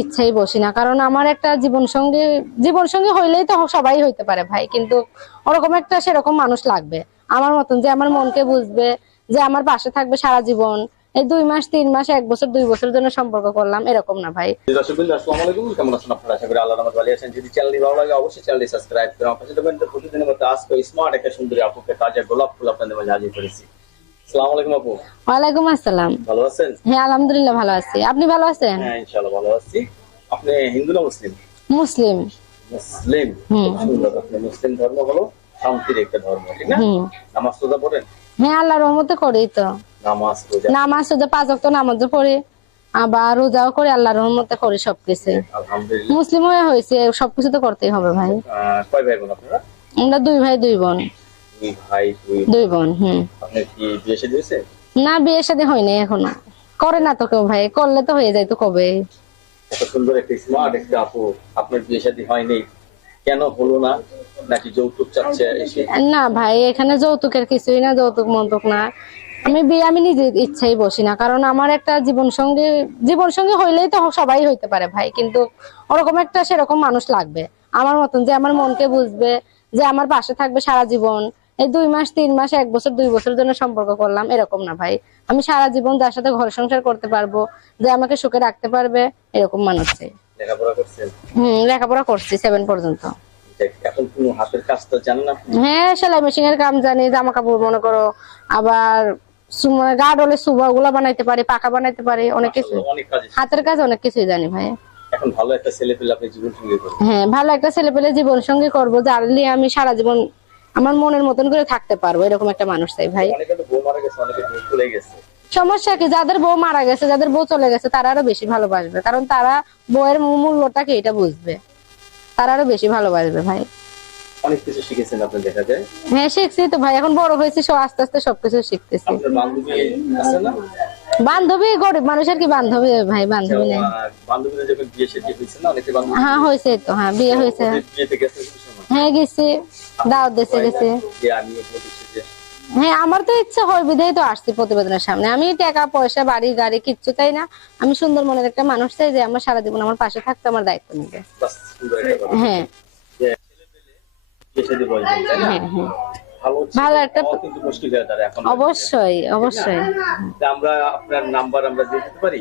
ইচ্ছাই বসি না। কারণ আমার একটা জীবন জীবন হইলেই তো সবাই হইতে পারে ভাই, কিন্তু ওরকম একটা সেরকম মানুষ লাগবে। আমার মতন যে আমার মনকে বুঝবে, যে আমার পাশে থাকবে সারা জীবন। এই দুই মাস, তিন মাস, এক বছর, দুই বছরের জন্য সম্পর্ক করলাম, এরকম না ভাই। অবশ্যই আসসালামু আলাইকুম আপু। ওয়ালাইকুম আসসালাম। ভালো আছেন? হ্যাঁ আলহামদুলিল্লাহ ভালো আছি। আপনি ভালো আছেন? হ্যাঁ ইনশাআল্লাহ ভালো আছি। আপনি হিন্দু না মুসলিম? মুসলিম। মুসলিম। আপনি ধর্ম হলো শান্তির একটা ধর্ম ঠিক না? নামাজ রোজা পড়েন? হ্যাঁ রহমতে করি তো। নামাজ রোজা নামাজ শুধু পাঁচ নামাজও পড়ি। আবার রোজাও করি আল্লাহ রহমতে করি সবকিছু। মুসলিম হয়ে হয়েছে সবকিছু তো করতেই হবে ভাই। কয় ভাই বোন আপনারা? আমরা দুই ভাই দুই বোন। দুই ভাই দুই দুই বোন হুম। কি বিয়ে শাদী হয়েছে? না বিয়ে শাদী হয় নাই এখনও। করে না তো কেউ ভাই করলে তো হয়ে যায় তো কবে? এত সুন্দর একটা স্মার্ট একটা আপু আপনার বিয়ে শাদী হয়নি। কেন হলো না? নাকি যৌতুক চাচ্ছে না ভাই এখানে যৌতুকের কিছুই না যৌতুক মন্তুক না। আমি বিয়ে আমি নিজের ইচ্ছাই বসি না কারণ আমার একটা জীবন সঙ্গী জীবন সঙ্গী হইলেই তো সবাই হইতে পারে ভাই কিন্তু ওরকম একটা সেরকম মানুষ লাগবে। আমার মতন যে আমার মনকে বুঝবে যে আমার পাশে থাকবে সারা জীবন। এই দুই মাস তিন মাস এক বছর দুই বছরের জন্য সম্পর্ক করলাম এরকম না ভাই। আমি সারা জীবন যার সাথে ঘর সংসার করতে পারব যে আমাকে সুখে রাখতে পারবে এরকম মানুষ চাই। লেখাপড়া হম লেখাপড়া করছি সেভেন পর্যন্ত। এখন কোনো হাতের কাজ তো জানেন না হ্যাঁ সেলাই মেশিন এর কাম জানি জামা কাপড় মনে করো আবার গার্ড হলে সুবা গুলা বানাইতে পারি পাকা বানাইতে পারি অনেক কিছু হাতের কাজ অনেক কিছুই জানি ভাই। এখন ভালো একটা ছেলে পেলে আপনি জীবন সঙ্গী করবেন। হ্যাঁ ভালো একটা ছেলে পেলে জীবন সঙ্গী করব যার আমি সারা জীবন আমার মনের মতন করে থাকতে পারব এরকম একটা মানুষ চাই ভাই। সমস্যা কি? যাদের বউ মারা গেছে যাদের বউ চলে গেছে তারা আরও বেশি ভালোবাসবে। কারণ তারা বউয়ের মূল্যটা কি এটা বুঝবে। তারা আরও বেশি ভালোবাসবে ভাই। অনেক কিছু শিখেছেন আপনি দেখা যায়। হ্যাঁ শিখছি তো ভাই। এখন বড় হয়েছি সব আস্তে আস্তে সবকিছু শিখতেছি। আপনার বান্ধবী আছে না? বান্ধবী গরিব মানুষের কি বান্ধবী ভাই বান্ধবী নেই। বান্ধবীদের যখন বিয়ে শাদী হয়েছে না অনেকে বান্ধবী হ্যাঁ হয়েছে তো হ্যাঁ বিয়ে হয়েছে। বিয়েতে গেছে কিছু সময় হ্যাঁ গেছি। দাওয়াত দেশে গেছি। আমি হ্যাঁ আমার তো ইচ্ছা হয় বিধাই তো আসছি প্রতিবেদনের সামনে। আমি টাকা পয়সা বাড়ি গাড়ি কিচ্ছু চাই না। আমি সুন্দর মনের একটা মানুষ চাই যে আমার সারা জীবন আমার পাশে থাকতে আমার দায়িত্ব নেবে। হ্যাঁ। হ্যাঁ হ্যাঁ ভালো একটা- অবশ্যই অবশ্যই। আমরা আপনার নাম্বার আমরা দিতে পারি?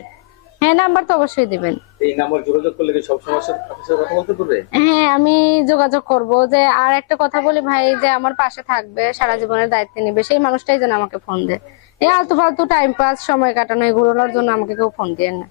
হ্যাঁ নাম্বার তো অবশ্যই দিবেন। এই নাম্বার যোগাযোগ করলে কি সব সমস্যার সাথে কথা বলতে পারবে? হ্যাঁ আমি যোগাযোগ করব। যে আর একটা কথা বলি ভাই যে আমার পাশে থাকবে সারা জীবনের দায়িত্ব নেবে সেই মানুষটাই যেন আমাকে ফোন দেয়। এই আলতু ফালতু টাইম পাস সময় কাটানো এগুলোর জন্য আমাকে কেউ ফোন দিয়ে না।